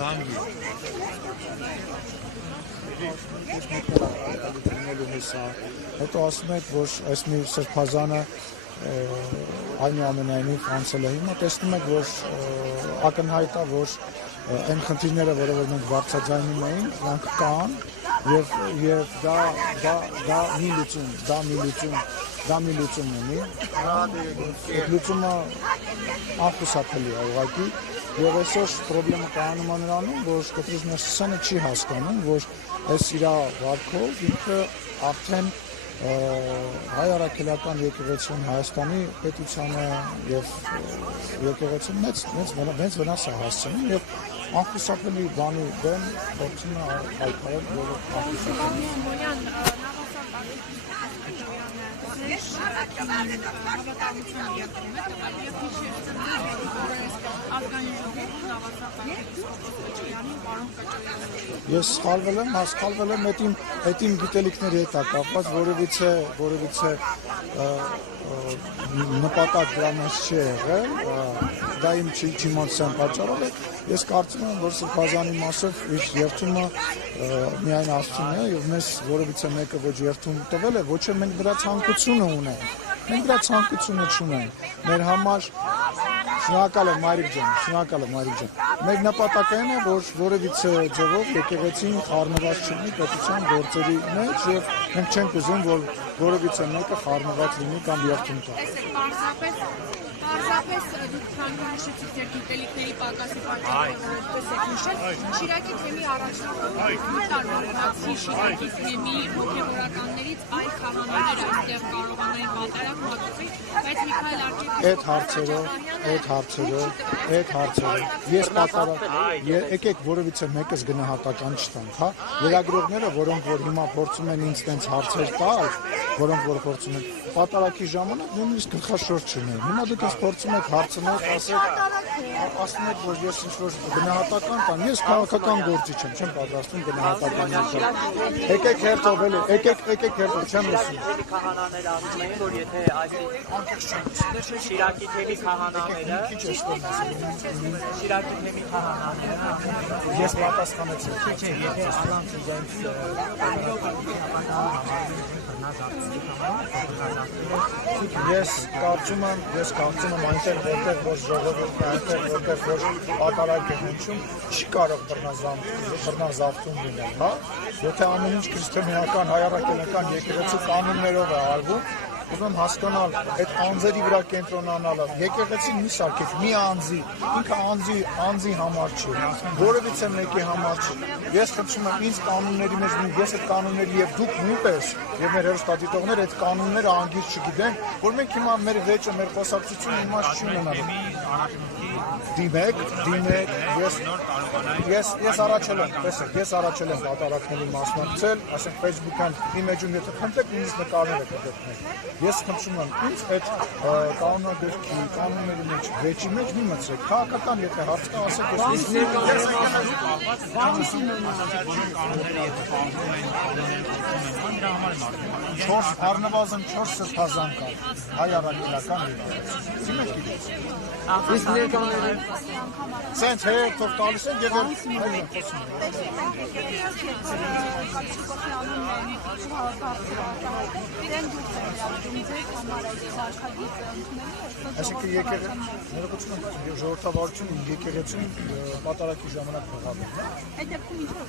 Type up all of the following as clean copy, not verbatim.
զանգի։ Հետո ասում եք, որ այս մի սրբազանը այնուամենայնիվ անցել է հիմա, տեսնում եք, որ ակնհայտ է, որ այն խնդիրները, որով մենք բարձրաձայնում էին, նրանք կան եւ դա մի լուծում ունի։ Լուծումը անխուսափելի է ուղղակի եւ այսօր խնդրումը կայանում է նրանում, որ Կտրուզ Ներսիսյանը չի հասկանում, որ այս իր վարկով ինքը արդեն հայ առաքելական եկեղեցին Հայաստանի պետությանը եւ եկեղեցին մեծ վնաս է հասցնում եւ անխուսափելի բանի դեմ փորձում է հայտարարել, որ Ես սխալվել եմ այդ իմ գիտելիքների հետ է կապված, որևիցե նպատակ դրա մեջ չի եղել, դա իմ չիմացիան պատճառով է, ես կարծում եմ, որ սրբազանի մասով իր երթումը միայն Աստծուն է եւ մեզ որևիցե մեկը ոչ երթում տվել է, ոչ էլ մենք դրա ցանկությունը ունենք, մենք դրա ցանկությունը չունենք, մեր համար շնորհակալ եմ Մարիկ ջան, մեր նպատակն է, որ որևիցե ձևով եկեղեցին խառնված չլինի պետության գործերի մեջ եւ մենք չենք ուզում, որ որևիցե մեկը խառնված լինի կամ երթում տա։ Պարզապես դուք քանի նշեցիք ձեր գիտելիքների պակասի պատճառով որպես եք նշել, Շիրակի թեմի առաջնորդի Շիրակի թեմի հոգևորականներից այլ քահանաներ այստեղ կարողանային մատարակ մատուցել, բայց Միքայել Արկեփյանը այդ հարցերով ես պատառակ եկեք որևիցե մեկս գնահատական չտանք, հա, լրագրողները, որոնք որ հիմա փորձում են ինձ տենց հարցեր տալ, որոնք որ փորձում են պատառակի ժամանակ նույնիսկ գլխաշորջ չունեն։ Հիմա դուք փորձում եք հարցնել, ասում եք, որ ես ինչ-որ գնահատական տամ, ես քաղաքական գործիչ եմ, չեմ պատրաստվում գնահատական ներկայացնել։ Եկեք հերթով, չեմ լսում։ Քահանաները ասում էին, որ եթե այս Շիրակի թեմի քահանաները, ես պատասխանեցի։ եթե անանց իրենց Ես կարծում եմ այնտեղ որ ժողովուրդը այնտեղ որ պատարակ է հնչում, չի կարող բռնազավթում լինել, հա? Եթե ամեն ինչ քրիստոնեական հայ առաքելական եկեղեցու կանոններով է արվում, ուզում հասկանալ այդ անձերի վրա կենտրոնանալը, եկեղեցին մի սարքեք, մի անձի, ինքը անձի համար չի, որևիցե մեկի համար չի։ Ես խնդրում եմ ինձ կանոնների մեջ, ես այդ կանոնների եւ դուք նույնպես եւ մեր հերոստատիտողները այդ կանոնները անգիր չգիտեն, որ մենք հիմա մեր վեճը, մեր խոսակցությունը իմաստ չի ունենալու։ Դիմեք, ես առաջել եմ, տեսեք, ես առաջել եմ պատարակների մասնակցել, ասենք Facebook-ան իմեջում եթե խնդրեք, ինձ նկարներ եք գտնել։ Ես խնդրում եմ ինձ այդ կանոնագրքի, կանոնների մեջ, վեճի մեջ մի մտցրեք, քաղաքական եթե հարց կա, ասեք ես առնվազն 4 սրբազան կա, հայ առաքելական Սենց հետով տալիս են և Այսինքն ժողովրդավարությունը եկեղեցին պատարակի ժամանակ փոխադրել։ Այդ դեպքում ինչու՞ր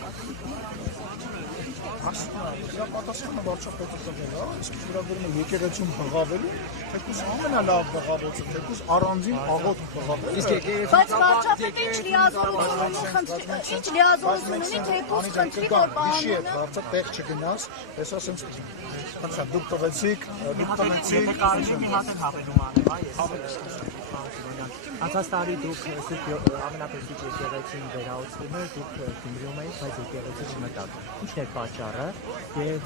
Դա պատասխանը վարչապետը տվել է, իսկ վերաբերում է եկեղեցում բղավելու, թեկուզ ամենալավ բղավոցը, թեկուզ առանձին աղոտ բղավելը։ Բայց վարչապետը ինչ լիազորություն ունի թեկուզ խնդրի, որ բանալի է հարցը տեղ չգնաս, ես ասեմ Հնչա, դուք տվեցիք, կարելի մի հատ են հավելում անեմ, Անցած տարի դուք ամենապետիչ եկեղեցին վերահոսվում եք, դուք Գյումրիում եք, բայց եկեղեցի չմտաք։ Ի՞նչն է պատճառը։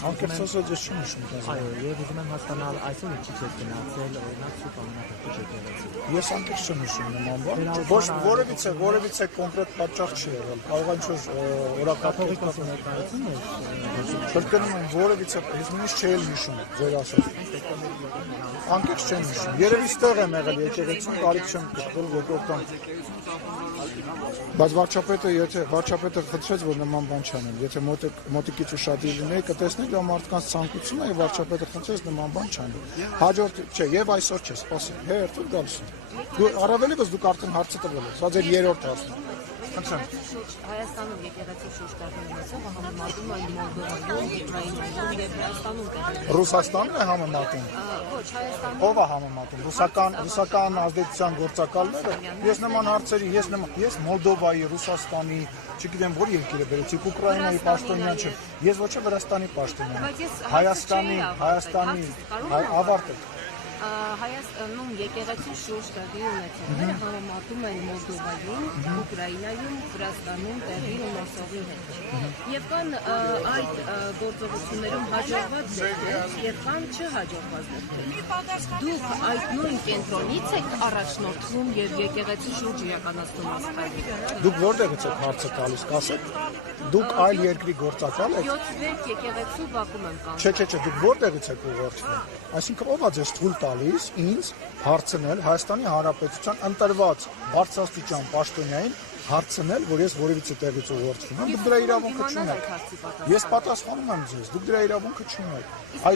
Անկեղծոսը ես չեմ հիշում։ Այո, եւ ուզում եմ հասկանալ այսօր ինչի՞ց եք գնացել օրինակ սուտ ամենապետիչ եկեղեցի։ Ես անկեղծ չեմ հիշում նման բան։ Որևիցե կոնկրետ պատճառ չի եղել։ Կարող է ինչ-որ օրակաթողիկոս ներկայացում եք։ Կրկնում եմ, որևիցե ես նույնիսկ չէի հիշում ձեր ասած։ Անկեղծ չեմ հիշում։ Երևի ստեղ եմ եղել եկեղեցին, կարիք չեմ գտել եկողական։ Բայց վարչապետը, եթե վարչապետը խնդրեց, որ նման բան չանեն, եթե մոտիկից ուշադիր լինեի, կտեսնեի դա մարդկանց ցանկությունն է, եւ վարչապետը խնդրեց նման բան չանել։ Հաջորդ, չէ, եւ այսօր չէ, սպասի, հերթով գալիս եմ։ Դու առավելևս դուք արդեն հարցը տվել եք, սա ձեր երրորդ հարցն է։ Հայաստանում եկեղեցի շուրջ տեղնեցող համեմատում այն Մոլդովայում, Ուկրաինայում եւ Հայաստանում տեղնեցող։ Ռուսաստանն է համեմատում։ Ոչ, Հայաստանում։ Ո՞վ է համեմատում։ Ռուսական ազդեցության գործակալները։ Ես նման հարցերի, ես Մոլդովայի, Ռուսաստանի, չգիտեմ որ երկիրը բերեցիք, Ուկրաինայի պաշտոնյան չեմ։ Ես ոչ է Վրաստանի պաշտոնյան։ Հայաստանի ավարտեք։ Հայաստանում եկեղեցի շուրջ տեղի ունեցողները համեմատում են Մոլդովայում, Ուկրաինայում, Վրաստանում տեղի ունեցողի հետ։ Եվ կան այդ գործողություններում հաջողված դեպքեր, եւ կան չհաջողված դեպքեր։ Դուք այդ նույն կենտրոնից եք առաջնորդվում եւ եկեղեցի շուրջ իրականացնում ասպայլը։ Դուք որտեղից եք հարցը տալիս, կասեք։ Դուք այլ երկրի գործակալ եք։ 7 եկեղեցու Բաքվում են կանգ։ Չէ, դուք որտեղից եք ուղղորդվում։ Այսինքն ով է ձեզ թույլ տալիս ինձ հարցնել Հայաստանի Հանրապետության ընտրված բարձրաստիճան պաշտոնյային հարցնել, որ ես որևիցե տեղից ուղղորդվում եմ, դուք դրա իրավունքը չունեք։ Ես պատասխանում եմ ձեզ, դուք դրա իրավունքը չունեք։ Այ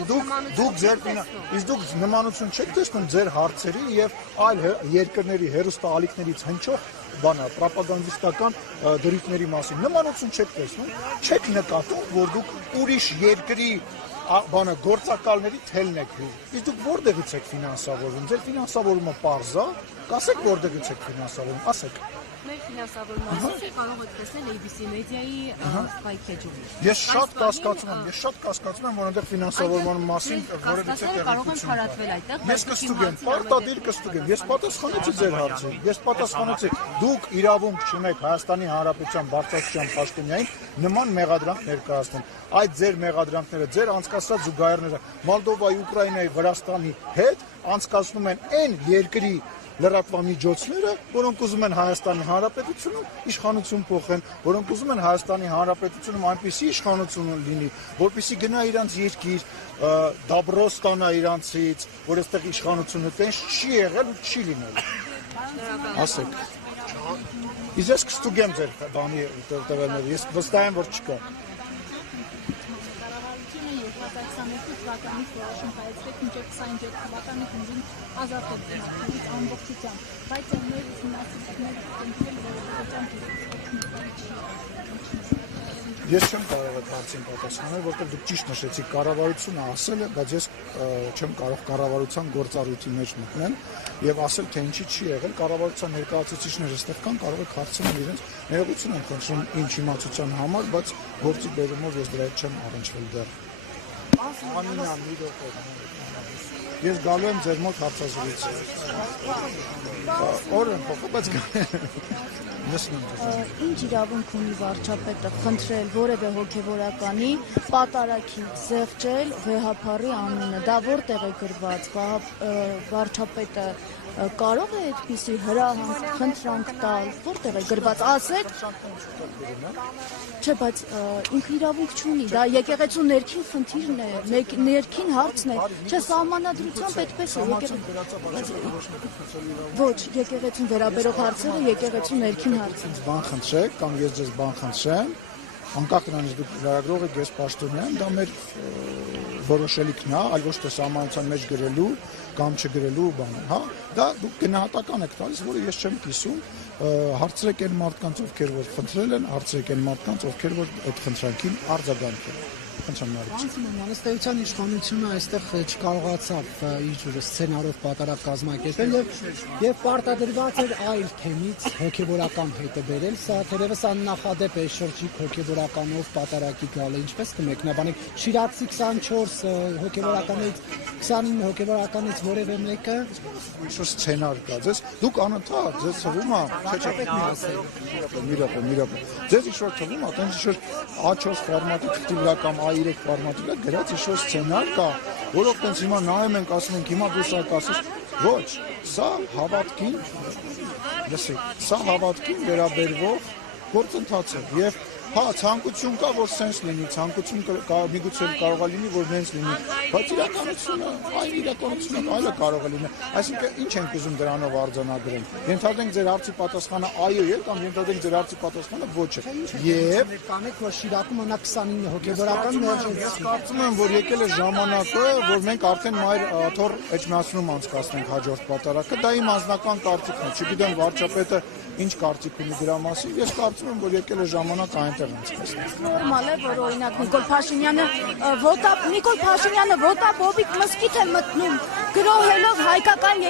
դուք նմանություն չեք տեսնում ձեր հարցերի եւ այլ երկրների հերոստալիքներից հնչող բանը ռոպագանդիստական դրույթների մասին նմանություն չեք տեսնում, չեք նկատում, որ դուք ուրիշ երկրի բանը գործակալների թելն եք հյուր։ Իսկ դուք որտեղից եք ֆինանսավորվում։ Ձեր ֆինանսավորումը պարզ է, կասեք որտեղից եք ֆինանսավորվում, ասեք։ Մեր ֆինանսավորումը ասել կարող եք տեսնել ABC մեդիայի սպայքեջում։ Ես շատ կասկածում եմ, որ այնտեղ ֆինանսավորման մասին որևիցե կարող են փարատվել այդտեղ։ Ես կստուգեմ, պարտադիր կստուգեմ։ Ես պատասխանեցի ձեր հարցին։ Ես պատասխանեցի։ Դուք իրավունք չունեք Հայաստանի Հանրապետության բարձրաստիճան պաշտոնյային նման մեղադրանք ներկայացնել։ Այդ ձեր մեղադրանքները, ձեր անցկացրած զուգահեռները Մոլդովայի, Ուկրաինայի, Վրաստանի հետ անցկացնում են այն երկրի լրատվամիջոցները, որոնք ուզում են Հայաստանի Հանրապետությունում իշխանություն փոխեն, որոնք ուզում են Հայաստանի Հանրապետությունում այնպիսի իշխանություն լինի, որպեսզի գնա իրանց երկիր, դաբրո ստանա իրանցից, որ այստեղ իշխանությունը տենց չի եղել ու չի լինել։ Ասեք։ Իսկ ես կստուգեմ ձեր բանի տվյալները, ես վստահ եմ, որ չկա։ 2022 թվականից որոշում կայացրեք մինչև 27 թվականի հունվին ազատել դիմացից ամբողջությամբ, բայց մեր ֆինանսավորները կընտրել Ես չեմ կարող այդ հարցին պատասխանել, որտեղ դուք ճիշտ նշեցիք, կառավարությունը ասել է, բայց ես չեմ կարող կառավարության գործառույթի մեջ մտնել եւ ասել, թե ինչի չի եղել, կառավարության ներկայացուցիչները այստեղ կան, կարող եք հարցնել իրենց, ներողություն եմ խնդրում իմ իմացության համար, բայց գործի բերումով ես դրա հետ չեմ առնչվել դեռ։ Ես գալու եմ ձեր մոտ հարցազրույց։ Օրեն փոխը, բայց Ինչ իրավունք ունի վարչապետը խնդրել որևէ հոգևորականի պատարագի զեղչել վեհափառի անունը, դա որտեղ է գրված, վարչապետը կարող է այդպիսի հրահանգ, խնդրանք տալ, որտեղ է գրված, ասեք, չէ, բայց ինքը իրավունք չունի, դա եկեղեցու ներքին խնդիրն է, ներքին հարցն է, չէ, սահմանադրությամբ այդպես է, ոչ, եկեղեցուն վերաբերող հարցերը եկեղեցու ներքին հարցն է։ Բան խնդրեք, կամ ես ձեզ բան խնդրեմ, անկախ նրանից դուք լրագրող եք, ես պաշտոնյան, դա մեր որոշելիքն է, այլ ոչ թե սահմանության մեջ գրելու կամ չգրելու բանը, հա, դա դուք գնահատական եք տալիս, որը ես չեմ կիսում, հարցրեք այն մարդկանց, ովքեր որ խնդրել են, հարցրեք այն մարդկանց, ովքեր որ այդ խնդրանքին արձագանքել են։ Ըստ իշխանությունը այստեղ չկարողացավ իր սցենարով պատարագ կազմակերպել եւ պարտադրված էր այլ թեմից հոգեվորական հետը բերել, սա թերևս աննախադեպ է շրջիկ հոգեվորականով պատարագի գալը, ինչպես կմեկնաբանեք Շիրացի 24 հոգեվորականից 29 հոգեվորականից որևէ մեկը ինչ-որ սցենար կա, դուք անընդհատ ձեզ թվում է, ձեզ ինչ-որ թվում է, տենց ինչ-որ A4 ֆորմատի քթիվրա կամ A3 ֆորմատի գրած ինչ-որ սցենար կա, որով տենց հիմա նայում ենք, ասում ենք, հիմա դու սա կասես, ոչ, սա հավատքին, լսեք, սա հավատքին վերաբերվող գործընթաց է եւ Հա, ցանկություն կա, որ սենց լինի, ցանկություն միգուցե կարող է լինի, որ նենց լինի, բայց իրականությունը, այն իրականությունը այլը կարող է լինել։ Այսինքն, ինչ ենք ուզում դրանով արձանագրել։ Ենթադրենք ձեր հարցի պատասխանը այո է, կամ ենթադրենք ձեր հարցի պատասխանը ոչ է։ Եվ կանեք, որ Շիրակում մնա 29 հոգեվորական ես կարծում եմ, որ եկել է ժամանակը, որ մենք արդեն մայր թոր էջմիածնում անցկացնենք հաջորդ պատարակը։ Դա իմ անձնական կարծիքն է։ Չգիտեմ վարչապետը ինչ կարծիք ունի դրա մասին։ Ես կարծում եմ, որ եկել է ժամանակ այնտեղ անցկացնել։ Նորմալ է, որ օրինակ Նիկոլ Փաշինյանը վոտա բոբիկ մսկիթ է մտնում գրոհելով հայկական